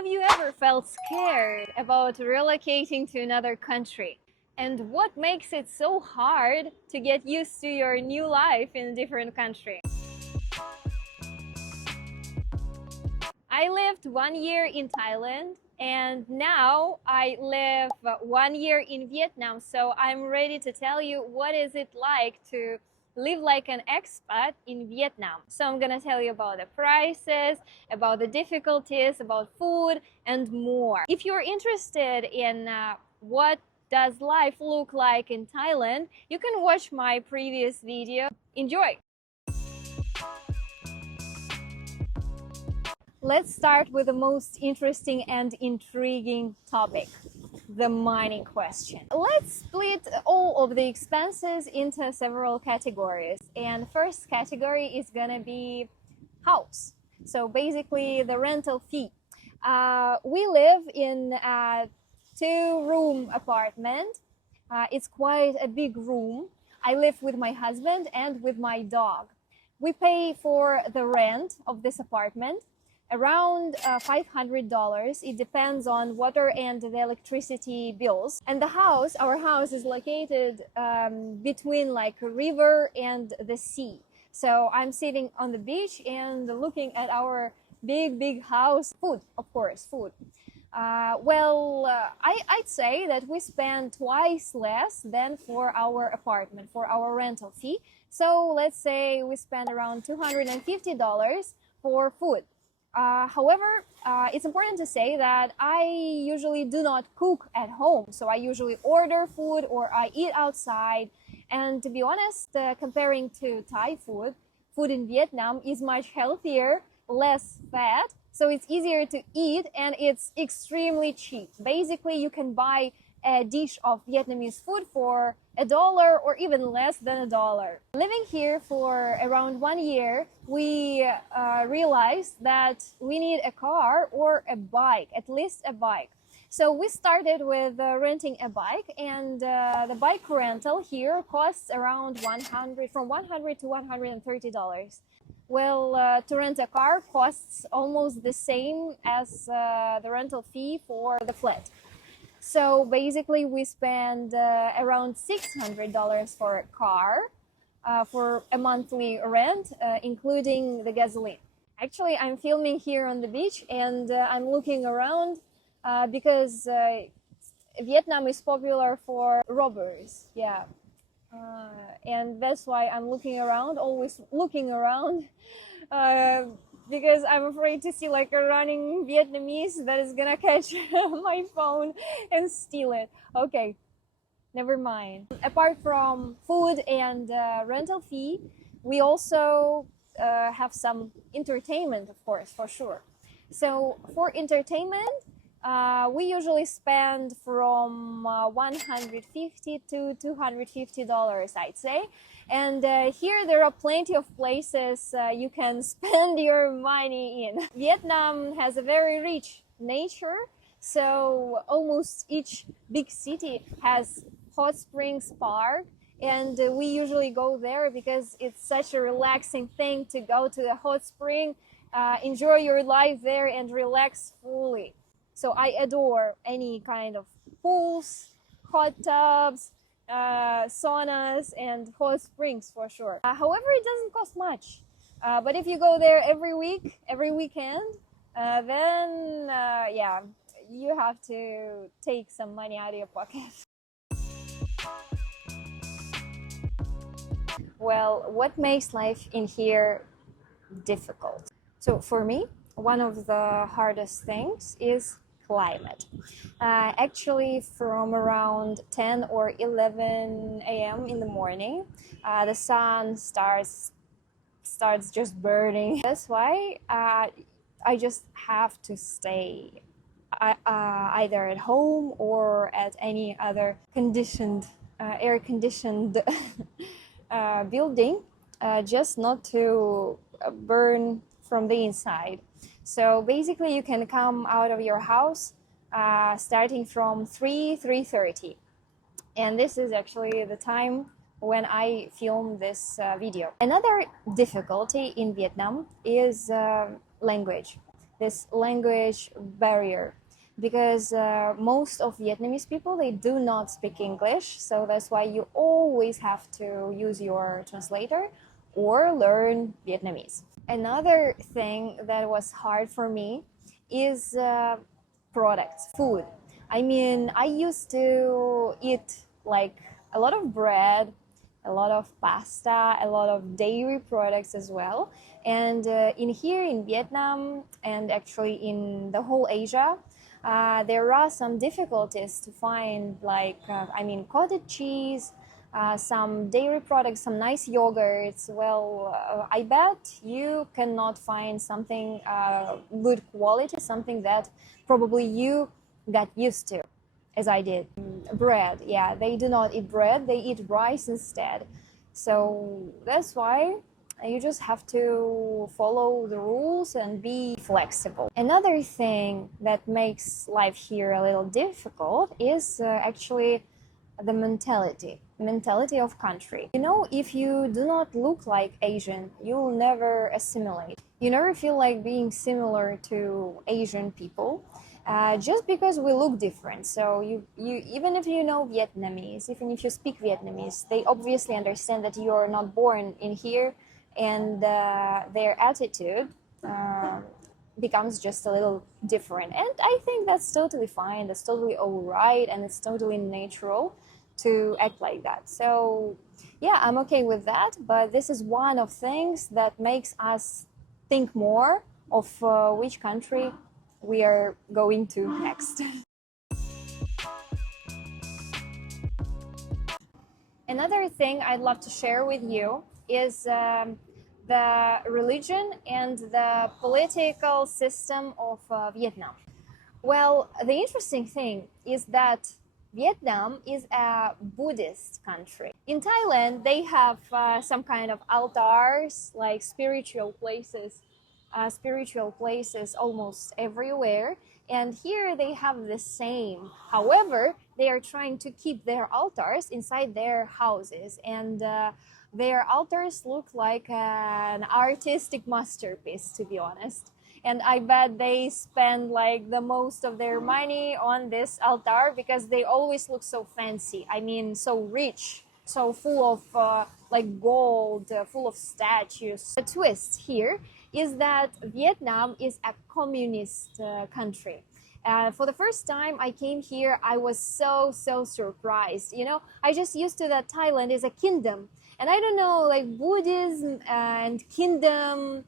Have you ever felt scared about relocating to another country? And what makes it so hard to get used to your new life in a different country? I lived 1 year in Thailand and now I live 1 year in Vietnam. So I'm ready to tell you what is it like to live like an expat in Vietnam. So I'm gonna tell you about the prices, about the difficulties, about food and more. If you're interested in what does life look like in Thailand, you can watch my previous video. Enjoy! Let's start with the most interesting and intriguing topic, the money question. Let's split all of the expenses into several categories. And first category is gonna be house. So basically the rental fee. We live in a 2-room apartment. It's quite a big room. I live with my husband and with my dog. We pay for the rent of this apartment around $500. It depends on water and the electricity bills. And the house, our house is located between like a river and the sea. So I'm sitting on the beach and looking at our big house. Food, of course, food. I'd say that we spend twice less than for our apartment, for our rental fee. So let's say we spend around $250 for food. However, it's important to say that I usually do not cook at home. So I usually order food or I eat outside. And to be honest, comparing to Thai food, food in Vietnam is much healthier, less fat. So it's easier to eat and it's extremely cheap. Basically, you can buy a dish of Vietnamese food for $1 or even less than $1. Living here for around 1 year, we realized that we need a car or a bike, at least a bike. So we started with renting a bike, and the bike rental here costs around from $100 to $130. Well, to rent a car costs almost the same as the rental fee for the flat. So basically we spend around $600 for a car for a monthly rent, including the gasoline. Actually, I'm filming here on the beach and I'm looking around because Vietnam is popular for robbers. Yeah. And that's why I'm looking around, always looking around, because I'm afraid to see like a running Vietnamese that is gonna catch my phone and steal it. Okay, never mind. Apart from food and rental fee, we also have some entertainment, of course, for sure. So for entertainment, we usually spend from $150 to $250, I'd say. And here there are plenty of places you can spend your money in. Vietnam has a very rich nature, so almost each big city has hot springs park. And we usually go there because it's such a relaxing thing to go to the hot spring, enjoy your life there and relax fully. So I adore any kind of pools, hot tubs, saunas and hot springs for sure. However, it doesn't cost much. But if you go there every week, every weekend, then yeah, you have to take some money out of your pocket. Well, what makes life in here difficult? So for me, one of the hardest things is climate. Actually, from around 10 or 11 a.m. in the morning, the sun starts just burning. That's why I just have to stay either at home or at any other air-conditioned building, just not to burn from the inside. So basically you can come out of your house starting from 3:30, and this is actually the time when I film this video. Another difficulty in Vietnam is language. this language barrier, because most of Vietnamese people, they do not speak English, so that's why you always have to use your translator or learn Vietnamese. Another thing that was hard for me is products, food. I mean, I used to eat like a lot of bread, a lot of pasta, a lot of dairy products as well. And in here in Vietnam, and actually in the whole Asia, there are some difficulties to find, like, cottage cheese, some dairy products, some nice yogurts. Well, I bet you cannot find something good quality, something that probably you got used to, as I did. Bread, yeah, they do not eat bread, they eat rice instead. So that's why you just have to follow the rules and be flexible. Another thing that makes life here a little difficult is actually the mentality of country. You know, if you do not look like Asian, you will never assimilate. You never feel like being similar to Asian people. Just because we look different. So you even if you know Vietnamese, even if you speak Vietnamese, they obviously understand that you are not born in here, and their attitude becomes just a little different. And I think that's totally fine, that's totally all right, and it's totally natural to act like that. So yeah, I'm okay with that, but this is one of things that makes us think more of which country we are going to next. Another thing I'd love to share with you is the religion and the political system of Vietnam. Well, the interesting thing is that Vietnam is a Buddhist country. In Thailand, they have some kind of altars, like spiritual places almost everywhere, and here they have the same. However, they are trying to keep their altars inside their houses, and their altars look like an artistic masterpiece, to be honest. And I bet they spend like the most of their money on this altar because they always look so fancy. I mean, so rich, so full of like gold, full of statues. The twist here is that Vietnam is a communist country. For the first time I came here, I was so surprised. You know, I just used to that Thailand is a kingdom. And I don't know, like Buddhism and kingdom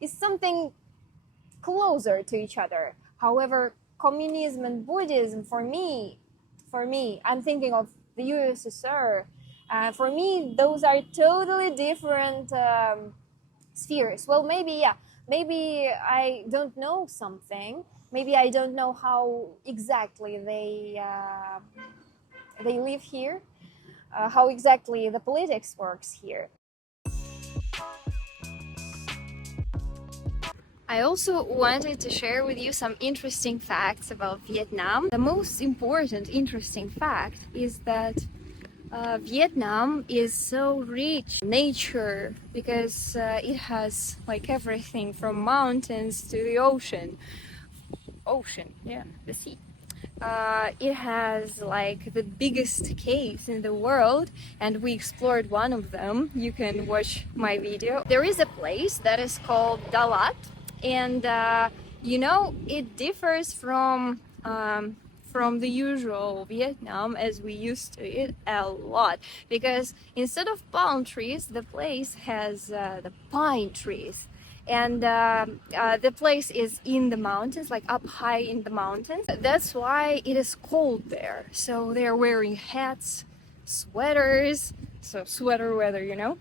is something closer to each other. However, communism and Buddhism, for me, I'm thinking of the USSR. For me, those are totally different spheres. Well, maybe I don't know something. Maybe I don't know how exactly they live here, how exactly the politics works here. I also wanted to share with you some interesting facts about Vietnam. The most important interesting fact is that Vietnam is so rich in nature because it has like everything from mountains to the ocean. Yeah, the sea. It has like the biggest caves in the world, and we explored one of them. You can watch my video. There is a place that is called Dalat, and you know, it differs from the usual Vietnam as we used to it a lot, because instead of palm trees, the place has the pine trees. And the place is in the mountains, like up high in the mountains. That's why it is cold there. So they're wearing hats, sweaters, so sweater weather, you know?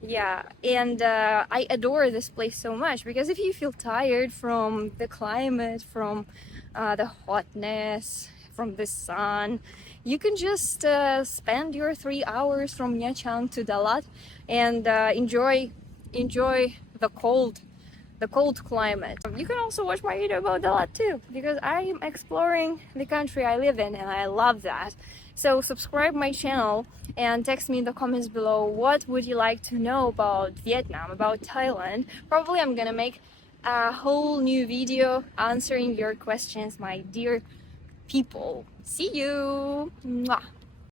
Yeah, and I adore this place so much because if you feel tired from the climate, from the hotness, from the sun, you can just spend your 3 hours from Nha Trang to Dalat and enjoy the cold climate. You can also watch my video about Dalat too, because I am exploring the country I live in and I love that. So subscribe my channel and text me in the comments below what would you like to know about Vietnam, about Thailand. Probably I'm gonna make a whole new video answering your questions, my dear people. See you. Mwah.